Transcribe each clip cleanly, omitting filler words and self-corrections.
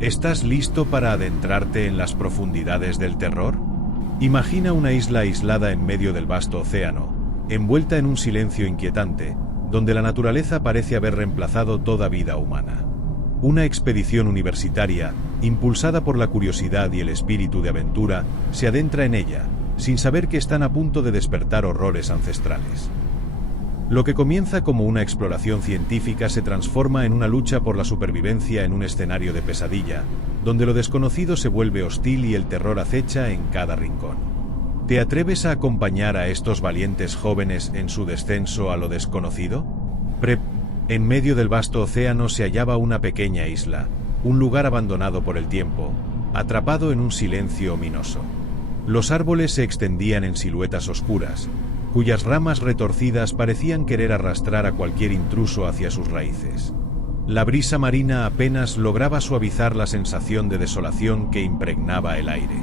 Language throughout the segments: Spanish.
¿Estás listo para adentrarte en las profundidades del terror? Imagina una isla aislada en medio del vasto océano, envuelta en un silencio inquietante, donde la naturaleza parece haber reemplazado toda vida humana. Una expedición universitaria, impulsada por la curiosidad y el espíritu de aventura, se adentra en ella, sin saber que están a punto de despertar horrores ancestrales. Lo que comienza como una exploración científica se transforma en una lucha por la supervivencia en un escenario de pesadilla, donde lo desconocido se vuelve hostil y el terror acecha en cada rincón. ¿Te atreves a acompañar a estos valientes jóvenes en su descenso a lo desconocido? En medio del vasto océano se hallaba una pequeña isla, un lugar abandonado por el tiempo, atrapado en un silencio ominoso. Los árboles se extendían en siluetas oscuras, cuyas ramas retorcidas parecían querer arrastrar a cualquier intruso hacia sus raíces. La brisa marina apenas lograba suavizar la sensación de desolación que impregnaba el aire.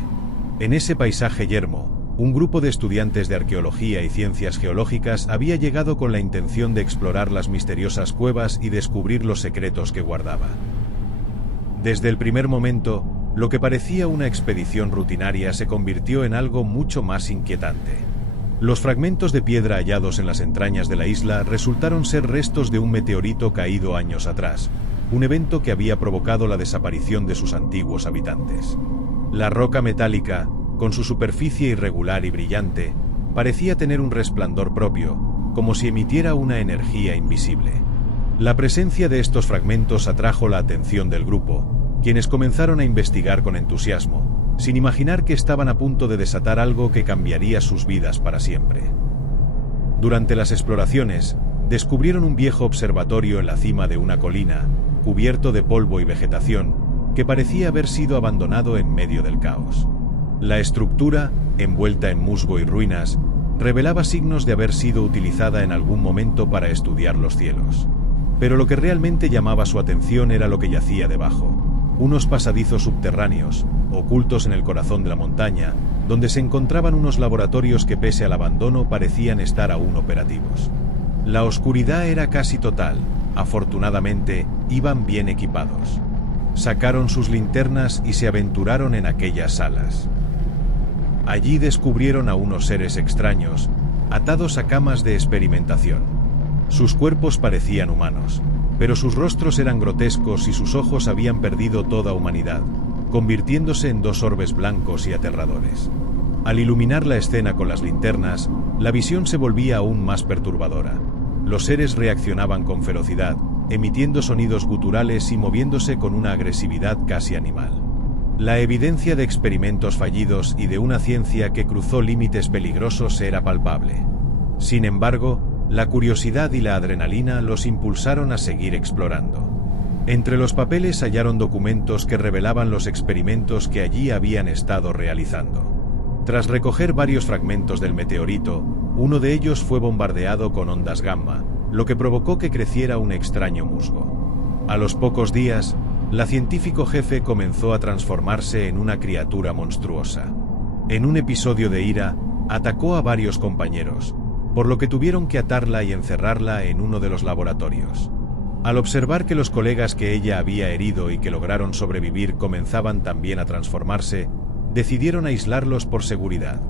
En ese paisaje yermo, un grupo de estudiantes de arqueología y ciencias geológicas había llegado con la intención de explorar las misteriosas cuevas y descubrir los secretos que guardaba. Desde el primer momento, lo que parecía una expedición rutinaria se convirtió en algo mucho más inquietante. Los fragmentos de piedra hallados en las entrañas de la isla resultaron ser restos de un meteorito caído años atrás, un evento que había provocado la desaparición de sus antiguos habitantes. La roca metálica, con su superficie irregular y brillante, parecía tener un resplandor propio, como si emitiera una energía invisible. La presencia de estos fragmentos atrajo la atención del grupo, quienes comenzaron a investigar con entusiasmo, sin imaginar que estaban a punto de desatar algo que cambiaría sus vidas para siempre. Durante las exploraciones, descubrieron un viejo observatorio en la cima de una colina, cubierto de polvo y vegetación, que parecía haber sido abandonado en medio del caos. La estructura, envuelta en musgo y ruinas, revelaba signos de haber sido utilizada en algún momento para estudiar los cielos. Pero lo que realmente llamaba su atención era lo que yacía debajo. Unos pasadizos subterráneos, ocultos en el corazón de la montaña, donde se encontraban unos laboratorios que pese al abandono parecían estar aún operativos. La oscuridad era casi total, afortunadamente, iban bien equipados. Sacaron sus linternas y se aventuraron en aquellas salas. Allí descubrieron a unos seres extraños, atados a camas de experimentación. Sus cuerpos parecían humanos, pero sus rostros eran grotescos y sus ojos habían perdido toda humanidad, convirtiéndose en dos orbes blancos y aterradores. Al iluminar la escena con las linternas, la visión se volvía aún más perturbadora. Los seres reaccionaban con ferocidad, emitiendo sonidos guturales y moviéndose con una agresividad casi animal. La evidencia de experimentos fallidos y de una ciencia que cruzó límites peligrosos era palpable. Sin embargo, la curiosidad y la adrenalina los impulsaron a seguir explorando. Entre los papeles hallaron documentos que revelaban los experimentos que allí habían estado realizando. Tras recoger varios fragmentos del meteorito, uno de ellos fue bombardeado con ondas gamma, lo que provocó que creciera un extraño musgo. A los pocos días, la científico jefe comenzó a transformarse en una criatura monstruosa. En un episodio de ira, atacó a varios compañeros, por lo que tuvieron que atarla y encerrarla en uno de los laboratorios. Al observar que los colegas que ella había herido y que lograron sobrevivir comenzaban también a transformarse, decidieron aislarlos por seguridad.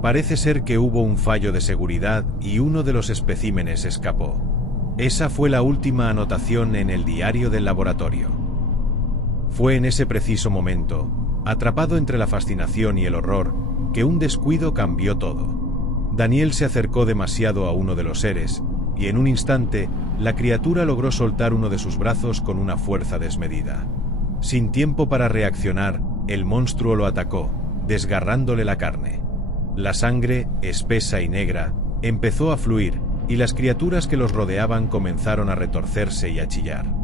Parece ser que hubo un fallo de seguridad y uno de los especímenes escapó. Esa fue la última anotación en el diario del laboratorio. Fue en ese preciso momento, atrapado entre la fascinación y el horror, que un descuido cambió todo. Daniel se acercó demasiado a uno de los seres, y en un instante, la criatura logró soltar uno de sus brazos con una fuerza desmedida. Sin tiempo para reaccionar, el monstruo lo atacó, desgarrándole la carne. La sangre, espesa y negra, empezó a fluir, y las criaturas que los rodeaban comenzaron a retorcerse y a chillar.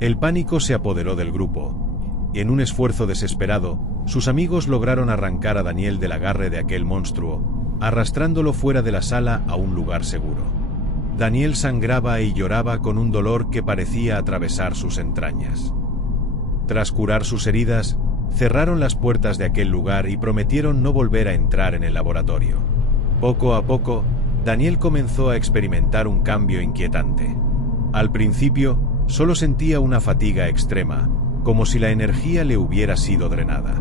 El pánico se apoderó del grupo, y en un esfuerzo desesperado, sus amigos lograron arrancar a Daniel del agarre de aquel monstruo, arrastrándolo fuera de la sala a un lugar seguro. Daniel sangraba y lloraba con un dolor que parecía atravesar sus entrañas. Tras curar sus heridas, cerraron las puertas de aquel lugar y prometieron no volver a entrar en el laboratorio. Poco a poco, Daniel comenzó a experimentar un cambio inquietante. Al principio, solo sentía una fatiga extrema, como si la energía le hubiera sido drenada.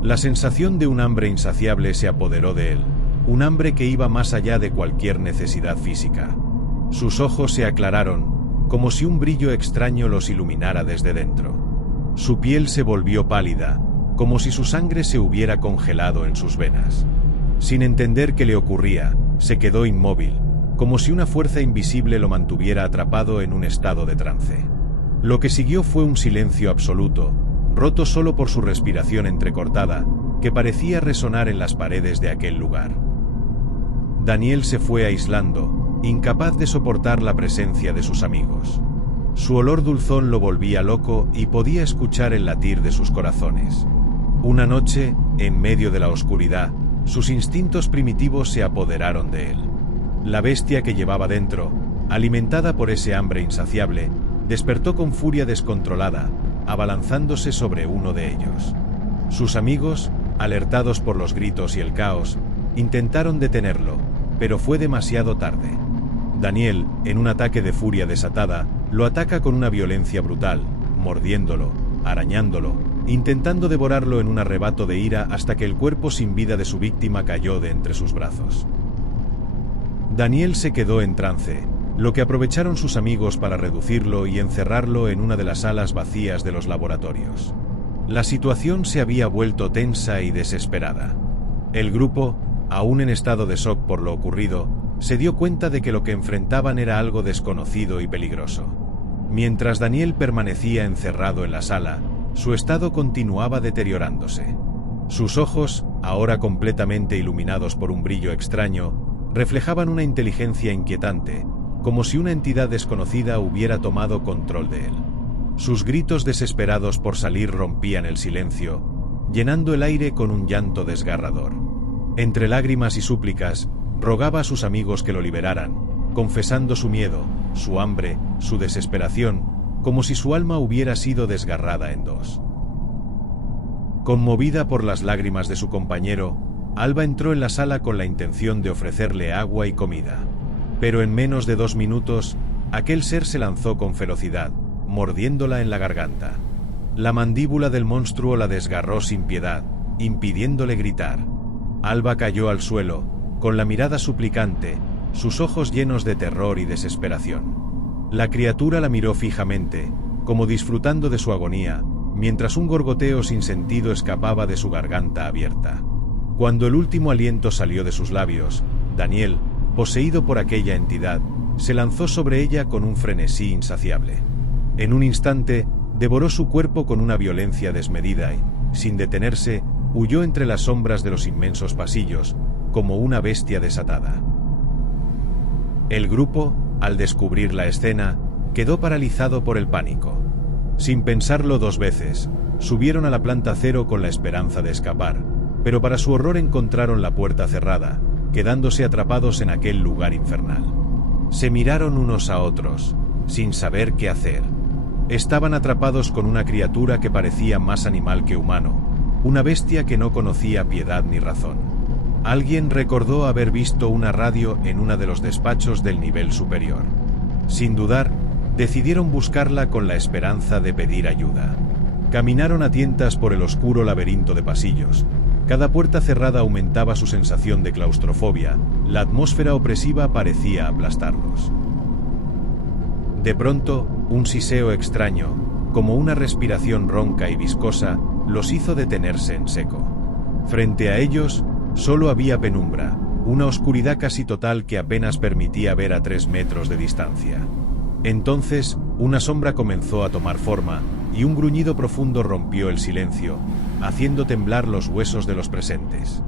La sensación de un hambre insaciable se apoderó de él, un hambre que iba más allá de cualquier necesidad física. Sus ojos se aclararon, como si un brillo extraño los iluminara desde dentro. Su piel se volvió pálida, como si su sangre se hubiera congelado en sus venas. Sin entender qué le ocurría, se quedó inmóvil, como si una fuerza invisible lo mantuviera atrapado en un estado de trance. Lo que siguió fue un silencio absoluto, roto solo por su respiración entrecortada, que parecía resonar en las paredes de aquel lugar. Daniel se fue aislando, incapaz de soportar la presencia de sus amigos. Su olor dulzón lo volvía loco y podía escuchar el latir de sus corazones. Una noche, en medio de la oscuridad, sus instintos primitivos se apoderaron de él. La bestia que llevaba dentro, alimentada por ese hambre insaciable, despertó con furia descontrolada, abalanzándose sobre uno de ellos. Sus amigos, alertados por los gritos y el caos, intentaron detenerlo, pero fue demasiado tarde. Daniel, en un ataque de furia desatada, lo ataca con una violencia brutal, mordiéndolo, arañándolo, intentando devorarlo en un arrebato de ira hasta que el cuerpo sin vida de su víctima cayó de entre sus brazos. Daniel se quedó en trance, lo que aprovecharon sus amigos para reducirlo y encerrarlo en una de las salas vacías de los laboratorios. La situación se había vuelto tensa y desesperada. El grupo, aún en estado de shock por lo ocurrido, se dio cuenta de que lo que enfrentaban era algo desconocido y peligroso. Mientras Daniel permanecía encerrado en la sala, su estado continuaba deteriorándose. Sus ojos, ahora completamente iluminados por un brillo extraño, reflejaban una inteligencia inquietante, como si una entidad desconocida hubiera tomado control de él. Sus gritos desesperados por salir rompían el silencio, llenando el aire con un llanto desgarrador. Entre lágrimas y súplicas, rogaba a sus amigos que lo liberaran, confesando su miedo, su hambre, su desesperación, como si su alma hubiera sido desgarrada en dos. Conmovida por las lágrimas de su compañero, Alba entró en la sala con la intención de ofrecerle agua y comida. Pero en menos de 2 minutos, aquel ser se lanzó con ferocidad, mordiéndola en la garganta. La mandíbula del monstruo la desgarró sin piedad, impidiéndole gritar. Alba cayó al suelo, con la mirada suplicante, sus ojos llenos de terror y desesperación. La criatura la miró fijamente, como disfrutando de su agonía, mientras un gorgoteo sin sentido escapaba de su garganta abierta. Cuando el último aliento salió de sus labios, Daniel, poseído por aquella entidad, se lanzó sobre ella con un frenesí insaciable. En un instante, devoró su cuerpo con una violencia desmedida y, sin detenerse, huyó entre las sombras de los inmensos pasillos, como una bestia desatada. El grupo, al descubrir la escena, quedó paralizado por el pánico. Sin pensarlo 2 veces, subieron a la planta 0 con la esperanza de escapar, pero para su horror encontraron la puerta cerrada, quedándose atrapados en aquel lugar infernal. Se miraron unos a otros, sin saber qué hacer. Estaban atrapados con una criatura que parecía más animal que humano, una bestia que no conocía piedad ni razón. Alguien recordó haber visto una radio en uno de los despachos del nivel superior. Sin dudar, decidieron buscarla con la esperanza de pedir ayuda. Caminaron a tientas por el oscuro laberinto de pasillos. Cada puerta cerrada aumentaba su sensación de claustrofobia, la atmósfera opresiva parecía aplastarlos. De pronto, un siseo extraño, como una respiración ronca y viscosa, los hizo detenerse en seco. Frente a ellos, solo había penumbra, una oscuridad casi total que apenas permitía ver a 3 metros de distancia. Entonces, una sombra comenzó a tomar forma, y un gruñido profundo rompió el silencio, haciendo temblar los huesos de los presentes.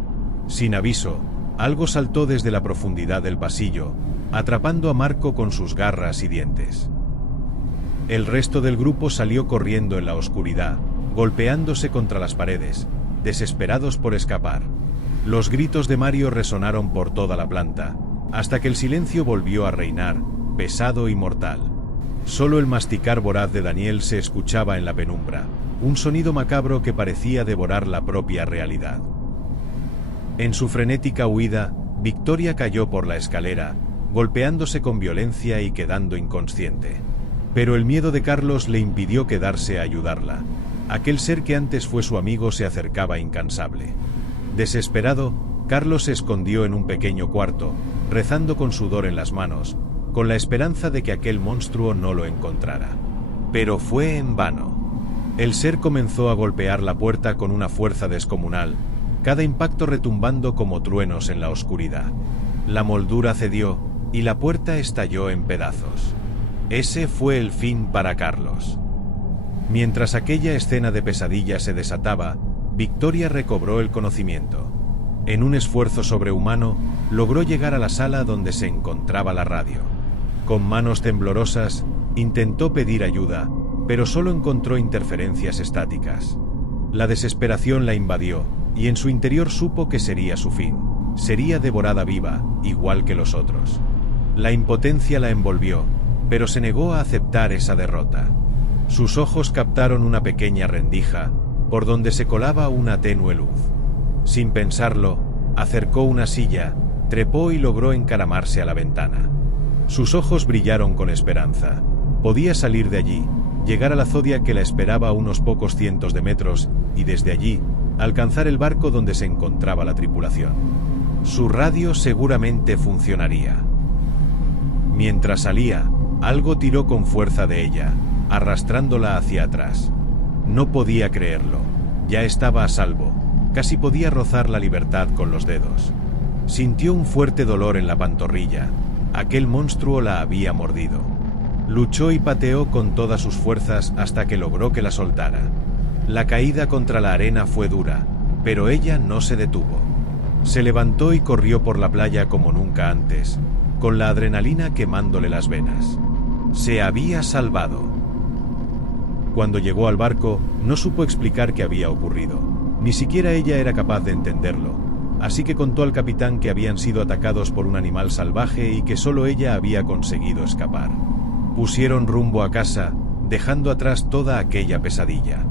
Sin aviso, algo saltó desde la profundidad del pasillo, atrapando a Marco con sus garras y dientes. El resto del grupo salió corriendo en la oscuridad, golpeándose contra las paredes, desesperados por escapar. Los gritos de Mario resonaron por toda la planta, hasta que el silencio volvió a reinar, pesado y mortal. Solo el masticar voraz de Daniel se escuchaba en la penumbra, un sonido macabro que parecía devorar la propia realidad. En su frenética huida, Victoria cayó por la escalera, golpeándose con violencia y quedando inconsciente. Pero el miedo de Carlos le impidió quedarse a ayudarla. Aquel ser que antes fue su amigo se acercaba incansable. Desesperado, Carlos se escondió en un pequeño cuarto, rezando con sudor en las manos, con la esperanza de que aquel monstruo no lo encontrara. Pero fue en vano. El ser comenzó a golpear la puerta con una fuerza descomunal, cada impacto retumbando como truenos en la oscuridad. La moldura cedió, y la puerta estalló en pedazos. Ese fue el fin para Carlos. Mientras aquella escena de pesadilla se desataba, Victoria recobró el conocimiento. En un esfuerzo sobrehumano, logró llegar a la sala donde se encontraba la radio. Con manos temblorosas, intentó pedir ayuda, pero solo encontró interferencias estáticas. La desesperación la invadió, y en su interior supo que sería su fin. Sería devorada viva, igual que los otros. La impotencia la envolvió, pero se negó a aceptar esa derrota. Sus ojos captaron una pequeña rendija, por donde se colaba una tenue luz. Sin pensarlo, acercó una silla, trepó y logró encaramarse a la ventana. Sus ojos brillaron con esperanza. Podía salir de allí, llegar a la zodia que la esperaba a unos pocos cientos de metros, y desde allí, alcanzar el barco donde se encontraba la tripulación. Su radio seguramente funcionaría. Mientras salía, algo tiró con fuerza de ella, arrastrándola hacia atrás. No podía creerlo. Ya estaba a salvo. Casi podía rozar la libertad con los dedos. Sintió un fuerte dolor en la pantorrilla. Aquel monstruo la había mordido. Luchó y pateó con todas sus fuerzas hasta que logró que la soltara. La caída contra la arena fue dura, pero ella no se detuvo. Se levantó y corrió por la playa como nunca antes, con la adrenalina quemándole las venas. Se había salvado. Cuando llegó al barco, no supo explicar qué había ocurrido. Ni siquiera ella era capaz de entenderlo, así que contó al capitán que habían sido atacados por un animal salvaje y que solo ella había conseguido escapar. Pusieron rumbo a casa, dejando atrás toda aquella pesadilla.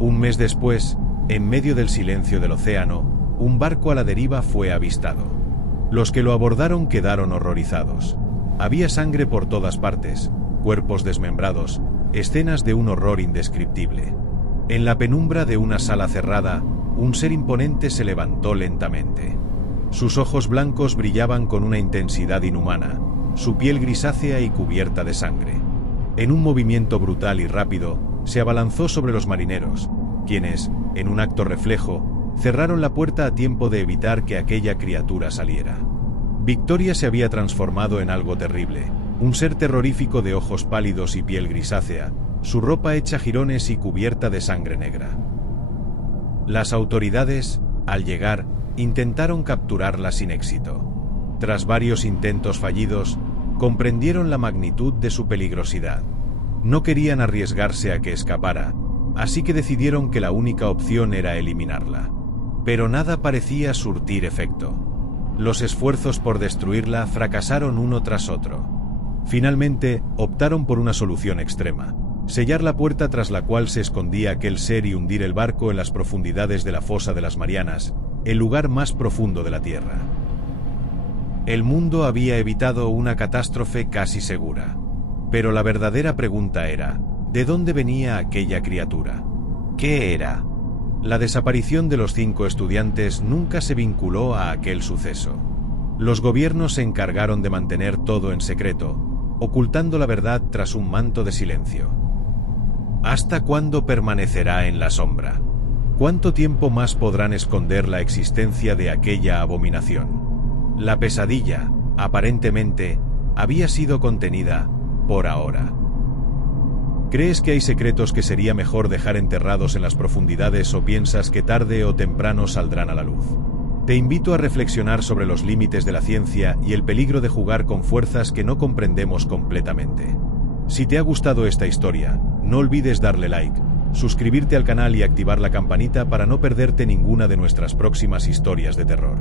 Un mes después, en medio del silencio del océano, un barco a la deriva fue avistado. Los que lo abordaron quedaron horrorizados. Había sangre por todas partes, cuerpos desmembrados, escenas de un horror indescriptible. En la penumbra de una sala cerrada, un ser imponente se levantó lentamente. Sus ojos blancos brillaban con una intensidad inhumana, su piel grisácea y cubierta de sangre. En un movimiento brutal y rápido, se abalanzó sobre los marineros, quienes, en un acto reflejo, cerraron la puerta a tiempo de evitar que aquella criatura saliera. Victoria se había transformado en algo terrible, un ser terrorífico de ojos pálidos y piel grisácea, su ropa hecha jirones y cubierta de sangre negra. Las autoridades, al llegar, intentaron capturarla sin éxito. Tras varios intentos fallidos, comprendieron la magnitud de su peligrosidad. No querían arriesgarse a que escapara, así que decidieron que la única opción era eliminarla. Pero nada parecía surtir efecto. Los esfuerzos por destruirla fracasaron uno tras otro. Finalmente, optaron por una solución extrema: sellar la puerta tras la cual se escondía aquel ser y hundir el barco en las profundidades de la fosa de las Marianas, el lugar más profundo de la Tierra. El mundo había evitado una catástrofe casi segura. Pero la verdadera pregunta era, ¿de dónde venía aquella criatura? ¿Qué era? La desaparición de los 5 estudiantes nunca se vinculó a aquel suceso. Los gobiernos se encargaron de mantener todo en secreto, ocultando la verdad tras un manto de silencio. ¿Hasta cuándo permanecerá en la sombra? ¿Cuánto tiempo más podrán esconder la existencia de aquella abominación? La pesadilla, aparentemente, había sido contenida, por ahora. ¿Crees que hay secretos que sería mejor dejar enterrados en las profundidades o piensas que tarde o temprano saldrán a la luz? Te invito a reflexionar sobre los límites de la ciencia y el peligro de jugar con fuerzas que no comprendemos completamente. Si te ha gustado esta historia, no olvides darle like, suscribirte al canal y activar la campanita para no perderte ninguna de nuestras próximas historias de terror.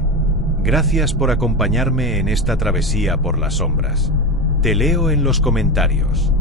Gracias por acompañarme en esta travesía por las sombras. Te leo en los comentarios.